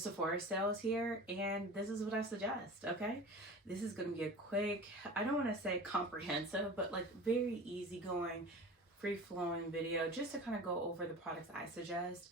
Sephora sales here, and this is what I suggest. Okay, this is going to be a quick, I don't want to say comprehensive, but like very easygoing, free-flowing video just to kind of go over the products I suggest.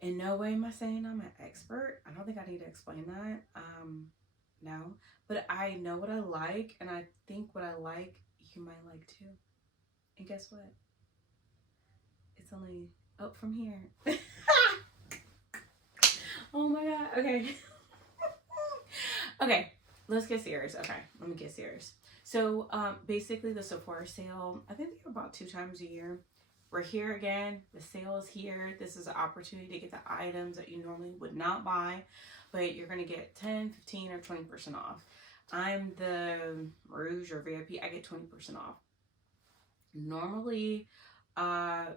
In no way am I saying I'm an expert. I don't think I need to explain that. No, but I know what I like, and I think what I like you might like too. And guess what? It's only up from here. Oh my god. Okay. Okay, let's get serious. Okay, let me get serious. So basically the Sephora sale, I think they're about 2 times a year. We're here again. The sale is here. This is an opportunity to get the items that you normally would not buy, but you're going to get 10, 15, or 20% off. I'm the Rouge or VIP. I get 20% off. Normally, I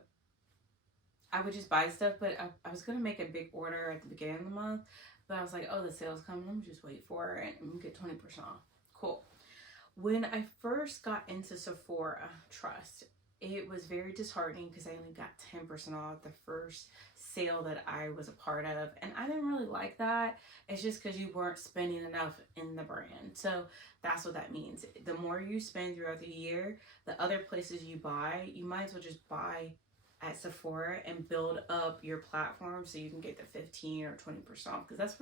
would just buy stuff, but I was going to make a big order at the beginning of the month, but I was like, oh, the sale's coming. Let me just wait for it and get 20% off. Cool. When I first got into Sephora, trust, it was very disheartening because I only got 10% off the first sale that I was a part of. And I didn't really like that. It's just because you weren't spending enough in the brand. So that's what that means. The more you spend throughout the year, the other places you buy, you might as well just buy at Sephora and build up your platform so you can get the 15 or 20% off, because that's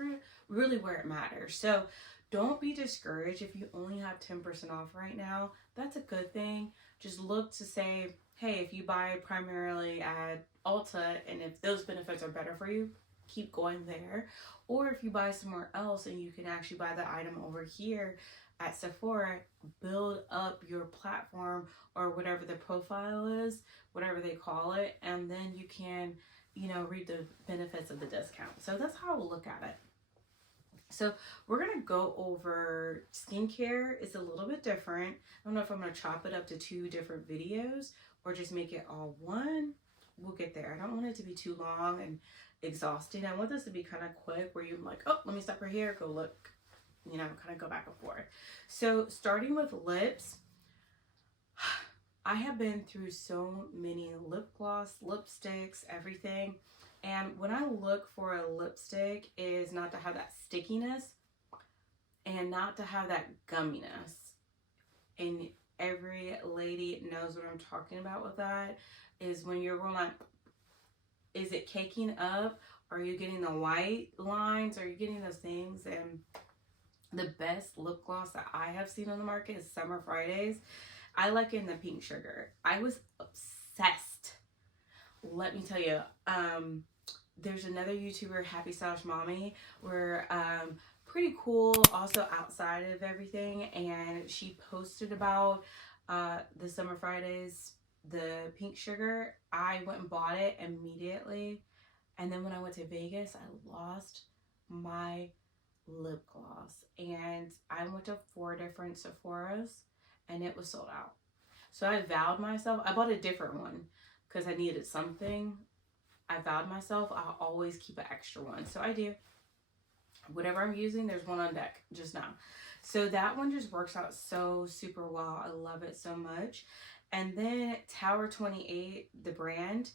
really where it matters. So don't be discouraged if you only have 10% off right now. That's a good thing. Just look to say, hey, if you buy primarily at Ulta and if those benefits are better for you, keep going there. Or if you buy somewhere else and you can actually buy the item over here at Sephora, build up your platform or whatever the profile is, whatever they call it, and then you can, reap the benefits of the discount. So that's how I will look at it. So we're going to go over skincare. It's a little bit different. I don't know if I'm going to chop it up to 2 different videos or just make it all one. We'll get there. I don't want it to be too long and exhausting. I want this to be kind of quick where you're like, oh, let me stop right here, go look, kind of go back and forth. So starting with lips, I have been through so many lip gloss, lipsticks, everything. And when I look for a lipstick is not to have that stickiness and not to have that gumminess. And every lady knows what I'm talking about with that, is when you're going like, is it caking up? Are you getting the white lines? Are you getting those things? And the best lip gloss that I have seen on the market is Summer Fridays. I like it in the pink sugar. I was obsessed. Let me tell you, there's another YouTuber, Happy Stylish Mommy, where pretty cool, also outside of everything, and she posted about the Summer Fridays, the pink sugar. I went and bought it immediately, and then when I went to Vegas, I lost my lip gloss, and I went to 4 different Sephoras, and it was sold out. So I vowed myself, I bought a different one because I needed something. I vowed myself I'll always keep an extra one. So I do. Whatever I'm using, there's one on deck just now. So that one just works out so super well. I love it so much. And then Tower 28, the brand,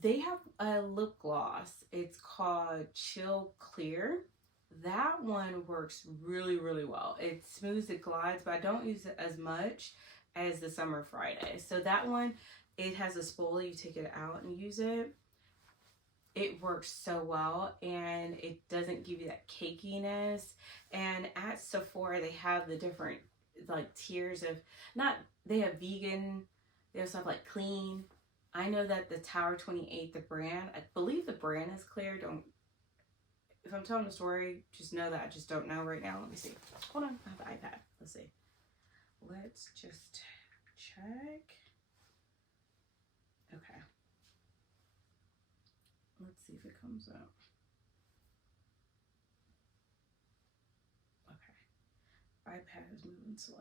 they have a lip gloss. It's called Chill Clear. That one works really, really well. It smooths, it glides, but I don't use it as much as the Summer Friday. So that one, it has a spoolie. You take it out and use it. It works so well, and it doesn't give you that cakiness. And at Sephora, they have the different like tiers of, they have vegan, they also have like clean. I know that the Tower 28, the brand, I believe the brand is clear. If I'm telling a story, just know that I just don't know right now. Let me see. Hold on, I have the iPad. Let's see. Let's just check. Okay. Let's see if it comes up. Okay. iPad is moving slow.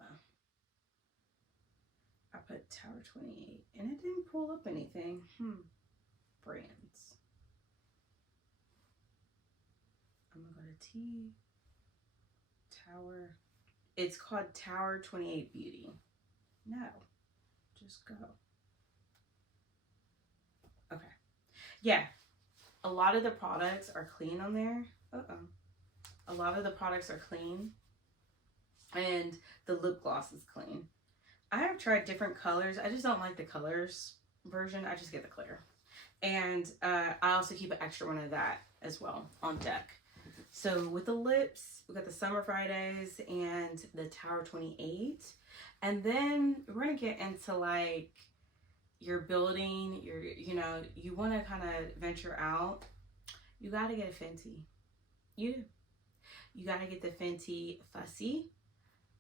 I put Tower 28 and it didn't pull up anything. Brands. I'm gonna go to T. Tower. It's called Tower 28 Beauty. No. Just go. Okay. Yeah. A lot of the products are clean on there. A lot of the products are clean, and the lip gloss is clean. I have tried different colors. I just don't like the colors version. I just get the clear. And I also keep an extra one of that as well on deck. So with the lips, we got the Summer Fridays and the Tower 28. And then we're going to get into like your building, your, you know, you want to kind of venture out. You got to get a Fenty. You do. You got to get the Fenty Fussy.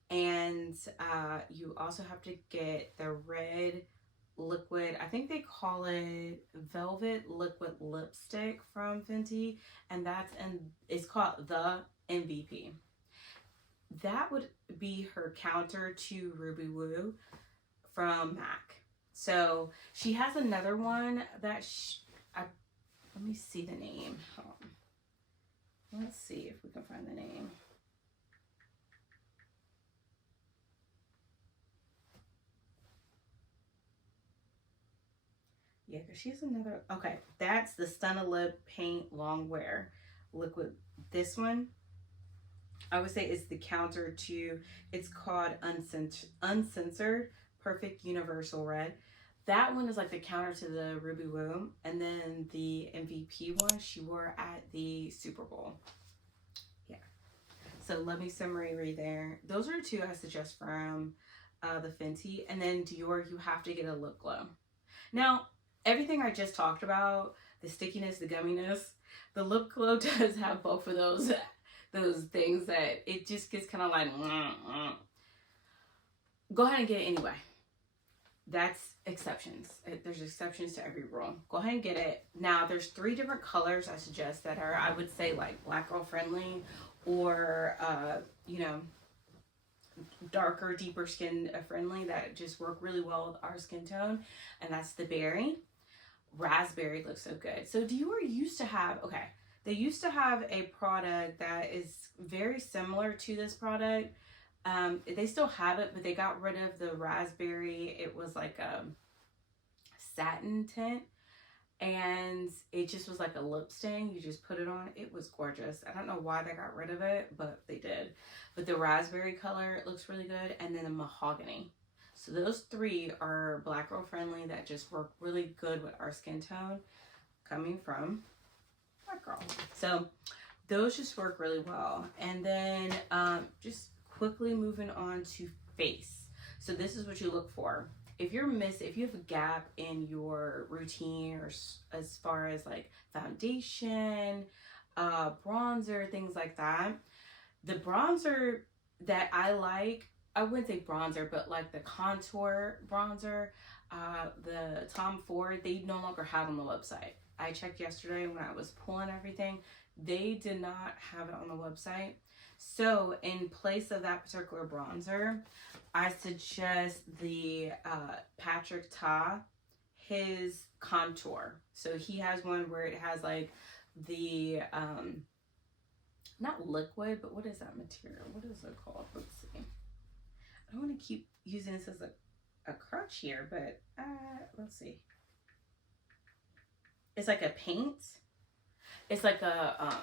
And you also have to get the red liquid, I think they call it Velvet Liquid Lipstick from Fenty, and it's called the MVP. That would be her counter to Ruby Woo from MAC. So she has another one that let me see the name. Hold on. Let's see if we can find the name. Yeah, because she's another, okay, that's the Stunna Lip Paint Long Wear Liquid. This one, I would say is the counter to, it's called Uncensored Perfect Universal Red. That one is like the counter to the Ruby Woo. And then the MVP one she wore at the Super Bowl. Yeah. So Love Me Some Riri there. Those are two I suggest from the Fenty. And then Dior, you have to get a lip glow. Now, everything I just talked about, the stickiness, the gumminess, the lip glow does have both of those things that it just gets kind of like, Go ahead and get it anyway. That's exceptions. There's exceptions to every rule. Go ahead and get it. Now, there's 3 different colors I suggest that are, I would say, like black girl friendly or, you know, darker, deeper skin friendly that just work really well with our skin tone. And that's the berry. Raspberry looks so good. So Dior used to have, they used to have a product that is very similar to this product. They still have it, but they got rid of the raspberry. It was like a satin tint, and it just was like a lip stain. You just put it on. It was gorgeous. I don't know why they got rid of it, but they did. But the raspberry color looks really good, and then the mahogany. So those 3 are black girl friendly that just work really good with our skin tone coming from black girl. So those just work really well. And then just quickly moving on to face. So this is what you look for. If you have a gap in your routine, or as far as like foundation, bronzer, things like that, the bronzer that I like, I wouldn't say bronzer, but like the contour bronzer, the Tom Ford, they no longer have on the website. I checked yesterday when I was pulling everything. They did not have it on the website. So in place of that particular bronzer, I suggest the Patrick Ta, his contour. So he has one where it has like the, not liquid, but what is that material? What is it called? Let's see. I don't want to keep using this as a crutch here, but let's see. It's like a paint. It's like a,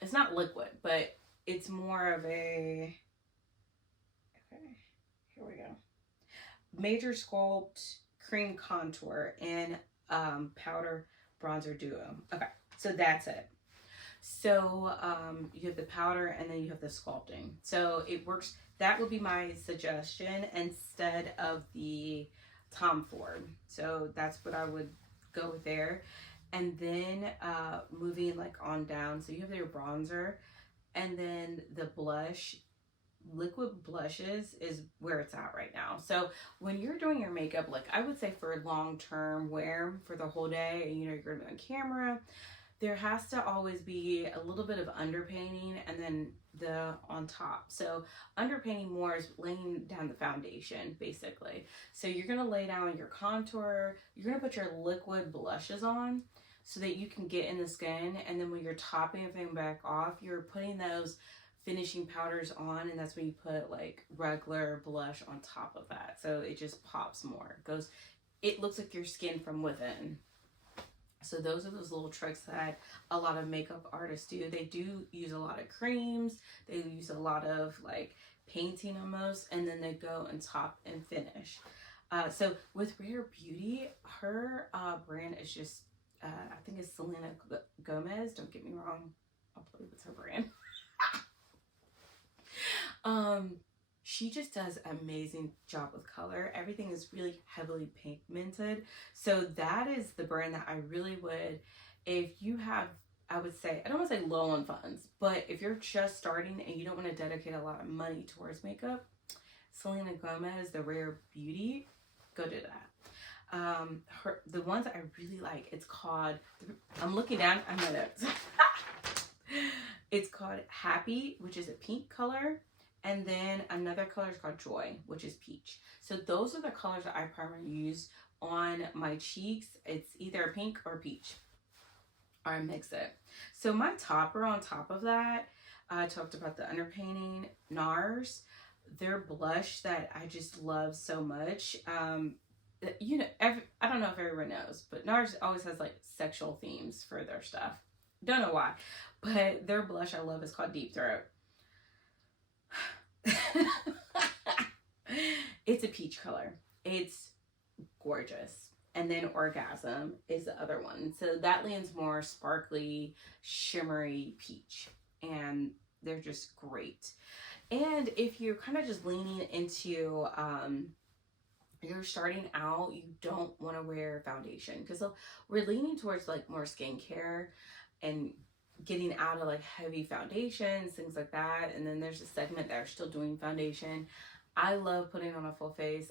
it's not liquid, but it's more of a, okay, here we go. Major Sculpt Cream Contour and Powder Bronzer Duo. Okay, so that's it. So you have the powder and then you have the sculpting. So it works. That would be my suggestion instead of the Tom Ford. So that's what I would go with there. And then moving like on down. So you have your bronzer and then the blush. Liquid blushes is where it's at right now. So when you're doing your makeup, like I would say for long-term wear for the whole day, and you know, you're gonna be on camera, there has to always be a little bit of underpainting and then the on top. So underpainting more is laying down the foundation basically. So you're gonna lay down your contour, you're gonna put your liquid blushes on so that you can get in the skin, and then when you're topping everything back off, you're putting those finishing powders on, and that's when you put like regular blush on top of that. So it just pops more. It looks like your skin from within. So those are those little tricks that a lot of makeup artists do. They do use a lot of creams. They use a lot of like painting almost, and then they go and top and finish. So with Rare Beauty, her brand is just, I think it's Selena Gomez. Don't get me wrong. I believe it's her brand. She just does an amazing job with color. Everything is really heavily pigmented. So that is the brand that I really would, if you have, I would say, I don't want to say low on funds, but if you're just starting and you don't want to dedicate a lot of money towards makeup, Selena Gomez, the Rare Beauty, go do that. The ones I really like, it's called, I'm looking down, I'm gonna, it's called Happy, which is a pink color. And then another color is called Joy, which is peach. So those are the colors that I primarily use on my cheeks. It's either pink or peach, or I mix it. So my topper on top of that, I talked about the underpainting, NARS, their blush that I just love so much. You know, I don't know if everyone knows, but NARS always has like sexual themes for their stuff. Don't know why, but their blush I love is called Deep Throat. It's a peach color. It's gorgeous. And then Orgasm is the other one. So that leans more sparkly, shimmery peach. And they're just great. And if you're kind of just leaning into, you're starting out, you don't want to wear foundation. Because we're leaning towards like more skincare and getting out of like heavy foundations, things like that. And then there's a segment that are still doing foundation. I love putting on a full face.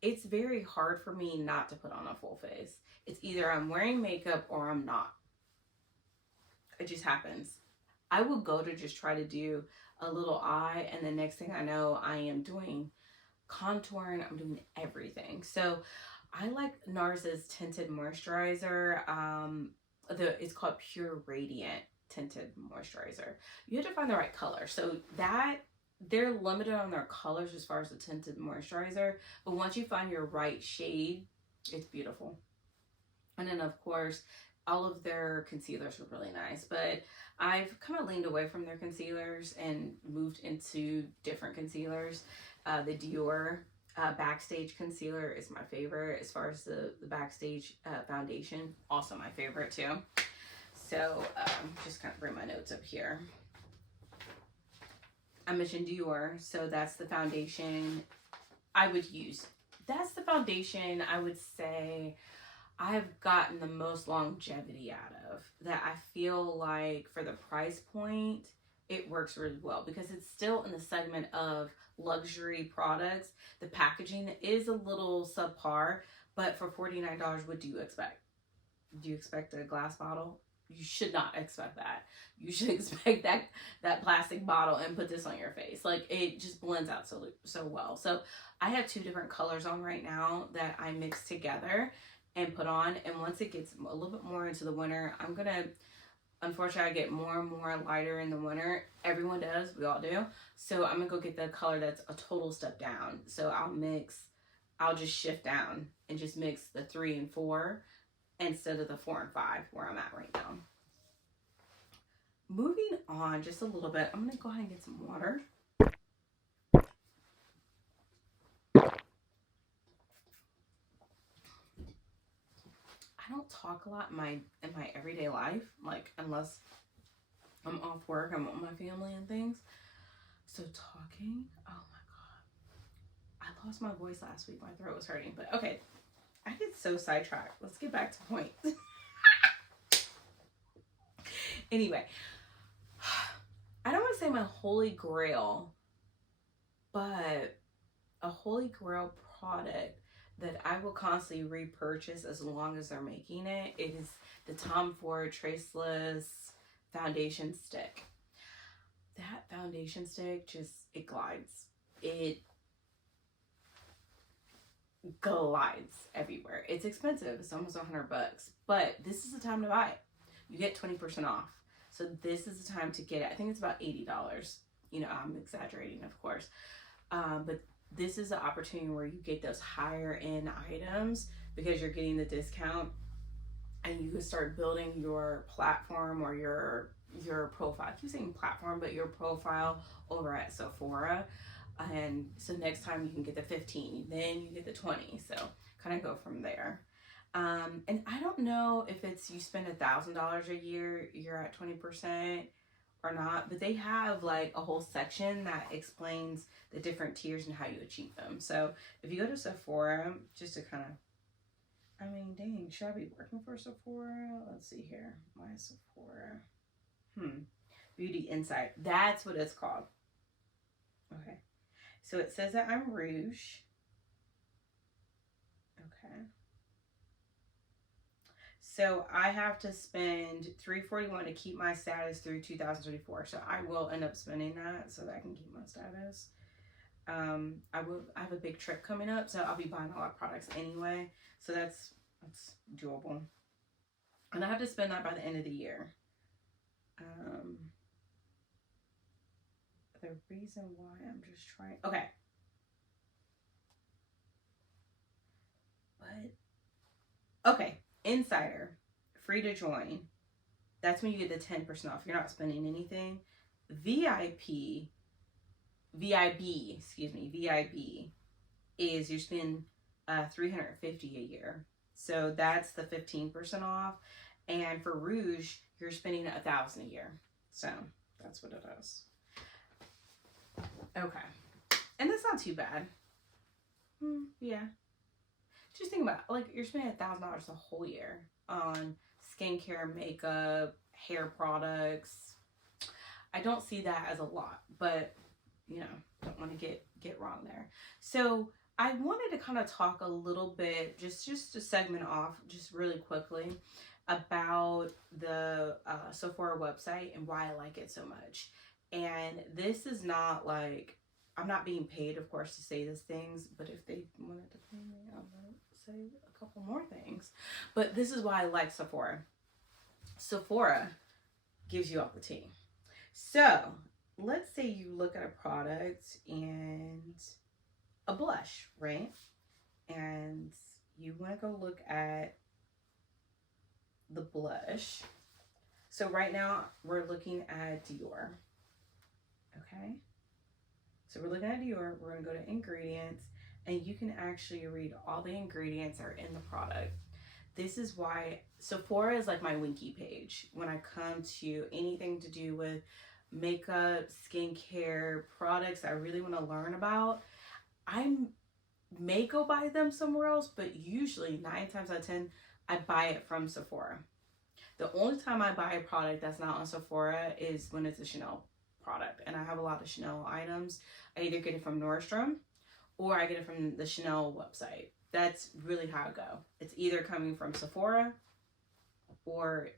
It's very hard for me not to put on a full face. It's either I'm wearing makeup or I'm not. It just happens. I will go to just try to do a little eye, and the next thing I know, I am doing contouring, I'm doing everything. So I like NARS's tinted moisturizer. It's called Pure Radiant Tinted Moisturizer. You have to find the right color. So that, they're limited on their colors as far as the tinted moisturizer. But once you find your right shade, it's beautiful. And then of course, all of their concealers are really nice. But I've kind of leaned away from their concealers and moved into different concealers. The Dior Backstage concealer is my favorite. As far as the Backstage foundation, also my favorite too. So just kind of bring my notes up here. I mentioned Dior, so that's the foundation I would use. That's the foundation I would say I've gotten the most longevity out of. That I feel like for the price point, it works really well because it's still in the segment of luxury products. The packaging is a little subpar, but for $49, what do you expect? Do you expect a glass bottle? You should not expect that. You should expect that plastic bottle and put this on your face. Like, it just blends out so well. So I have two different colors on right now that I mix together and put on. And once it gets a little bit more into the winter, I'm gonna, unfortunately, I get more and more lighter in the winter. Everyone does, we all do. So I'm gonna go get the color that's a total step down. So I'll just shift down and just mix the 3 and 4 instead of the 4 and 5 where I'm at right now. Moving on just a little bit, I'm gonna go ahead and get some water. I don't talk a lot in my everyday life, like unless I'm off work, I'm with my family and things. So talking, oh my God. I lost my voice last week, my throat was hurting, but okay. I get so sidetracked. Let's get back to point. Anyway, I don't want to say my holy grail, but a holy grail product that I will constantly repurchase as long as they're making it is the Tom Ford Traceless Foundation Stick. That foundation stick just, it glides. It glides everywhere. It's expensive. It's almost $100, but this is the time to buy it. You get 20% off. So this is the time to get it. I think it's about $80. You know, I'm exaggerating, of course. But this is the opportunity where you get those higher end items because you're getting the discount. and you can start building your platform or your profile. I keep saying platform, but your profile over at Sephora. And so next time you can get the 15, then you get the 20. So kind of go from there. And I don't know if it's you spend $1,000 a year, you're at 20% or not, but they have like a whole section that explains the different tiers and how you achieve them. So if you go to Sephora, just to kind of, I mean, dang, should I be working for Sephora? Let's see here. My Sephora. Beauty Insight. That's what it's called. Okay. So it says that I'm Rouge. Okay. So I have to spend $341 to keep my status through 2024. So I will end up spending that so that I can keep my status. I have a big trip coming up, so I'll be buying a lot of products anyway. So that's doable. And I have to spend that by the end of the year. The reason why I'm just trying, okay. But, okay, Insider, free to join. That's when you get the 10% off. You're not spending anything. VIB is you spend $350 a year. So that's the 15% off. And for Rouge, you're spending $1,000 a year. So that's what it is. Okay. And that's not too bad. Yeah. Just think about it. Like, you're spending $1,000 the whole year on skincare, makeup, hair products. I don't see that as a lot, but you know, don't want to get wrong there. So I wanted to kind of talk a little bit, just to segment off just really quickly about the Sephora website and why I like it so much. And this is not like, I'm not being paid, of course, to say these things, but if they wanted to pay me, I'm going to say a couple more things. But this is why I like Sephora. Sephora gives you all the tea. So let's say you look at a product and a blush, right? And you want to go look at the blush. So right now we're looking at Dior. Okay. So we're looking at Dior. We're going to go to ingredients, and you can actually read all the ingredients that are in the product. This is why Sephora is like my Winky page when I come to anything to do with makeup, skincare, products I really want to learn about. I may go buy them somewhere else, but usually 9 times out of 10, I buy it from Sephora. The only time I buy a product that's not on Sephora is when it's a Chanel product, and I have a lot of Chanel items. I either get it from Nordstrom or I get it from the Chanel website. That's really how I go. It's either coming from Sephora or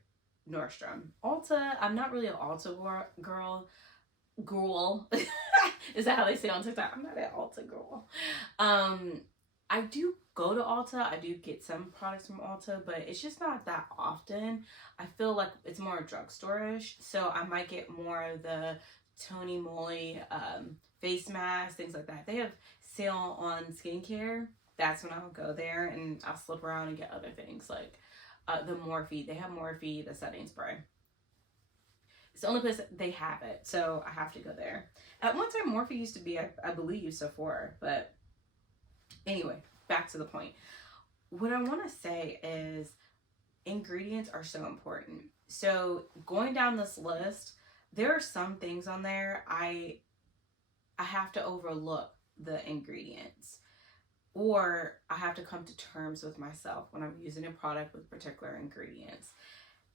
Nordstrom. Ulta, I'm not really an Ulta girl. Is that how they say on TikTok? I'm not an Ulta girl. I do go to Ulta. I do get some products from Ulta, but it's just not that often. I feel like it's more drugstore-ish. So I might get more of the Tony Moly face masks, things like that. They have sale on skincare. That's when I'll go there, and I'll slip around and get other things like the Morphe. They have Morphe, the setting spray. It's the only place that they have it, so I have to go there. At one time, Morphe used to be, I believe, Sephora, but anyway, back to the point. What I want to say is ingredients are so important. So going down this list, there are some things on there I have to overlook the ingredients, or I have to come to terms with myself when I'm using a product with particular ingredients.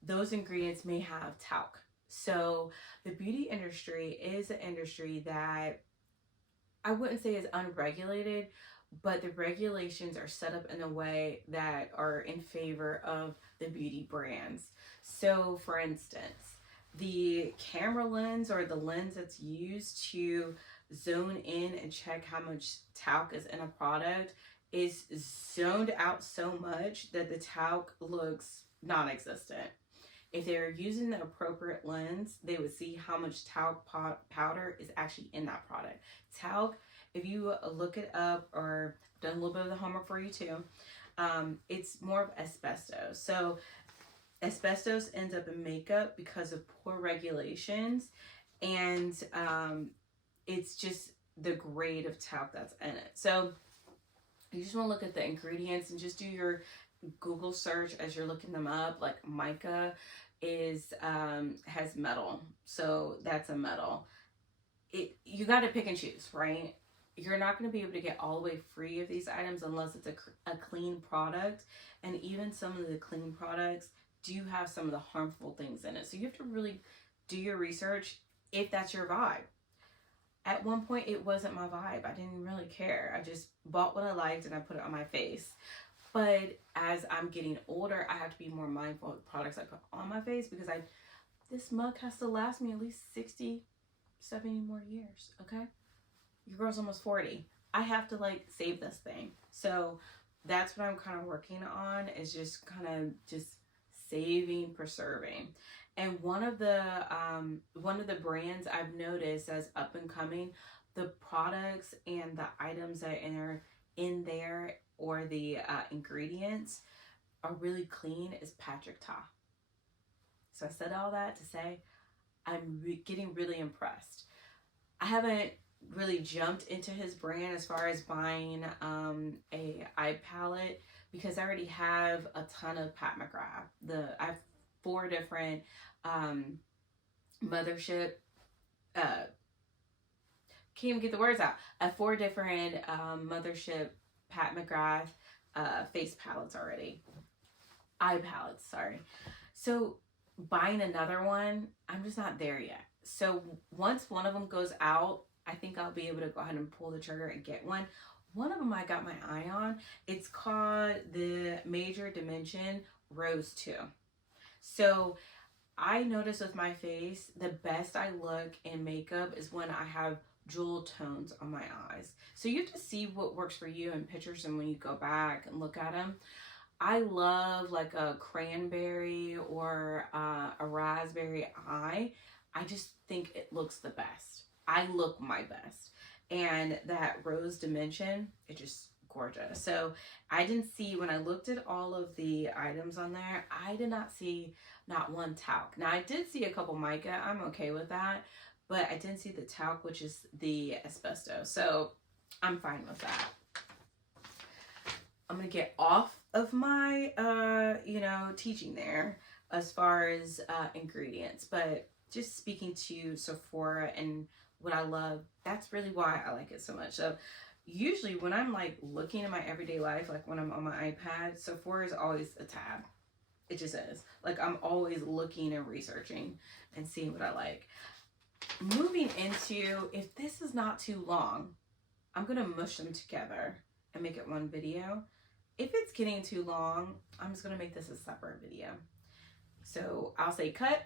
Those ingredients may have talc. So the beauty industry is an industry that I wouldn't say is unregulated, but the regulations are set up in a way that are in favor of the beauty brands. So for instance, the camera lens or the lens that's used to zone in and check how much talc is in a product is zoned out so much that the talc looks non-existent. If they're using the appropriate lens, they would see how much talc powder is actually in that product. Talc, if you look it up, or done a little bit of the homework for you too, it's more of asbestos. So asbestos ends up in makeup because of poor regulations, and it's just the grade of talc that's in it. So you just want to look at the ingredients and just do your Google search as you're looking them up. Like mica is has metal, so that's a metal. You got to pick and choose, right? You're not going to be able to get all the way free of these items unless it's a clean product, and even some of the clean products do have some of the harmful things in it. So you have to really do your research if that's your vibe. At one point, it wasn't my vibe. I didn't really care. I just bought what I liked and I put it on my face. But as I'm getting older, I have to be more mindful of the products I put on my face, because this mug has to last me at least 60, 70 more years, okay? Your girl's almost 40. I have to like save this thing. So that's what I'm kind of working on, is just kind of just saving, preserving. And one of the brands I've noticed as up and coming, the products and the items that are in there, or the ingredients, are really clean, is Patrick Ta. So I said all that to say I'm getting really impressed. I haven't really jumped into his brand as far as buying a eye palette, because I already have a ton of Pat McGrath. I have 4 different mothership, can't even get the words out. I have 4 different mothership Pat McGrath face palettes already. Eye palettes, sorry. So buying another one, I'm just not there yet. So once one of them goes out, I think I'll be able to go ahead and pull the trigger and get one. One of them I got my eye on. It's called the Major Dimension Rose 2. So I notice with my face, the best I look in makeup is when I have jewel tones on my eyes. So you have to see what works for you in pictures, and when you go back and look at them. I love like a cranberry or a raspberry eye. I just think it looks the best. I look my best. And that Rose Dimension, it's just gorgeous. So I didn't see, when I looked at all of the items on there, I did not see not one talc. Now I did see a couple mica. I'm okay with that. But I didn't see the talc, which is the asbestos. So I'm fine with that. I'm going to get off of my, teaching there as far as ingredients. But just speaking to Sephora and what I love, that's really why I like it so much. So usually when I'm like looking in my everyday life, like when I'm on my iPad, Sephora is always a tab. It just is. Like I'm always looking and researching and seeing what I like. Moving into, if this is not too long, I'm going to mush them together and make it one video. If it's getting too long, I'm just going to make this a separate video. So I'll say cut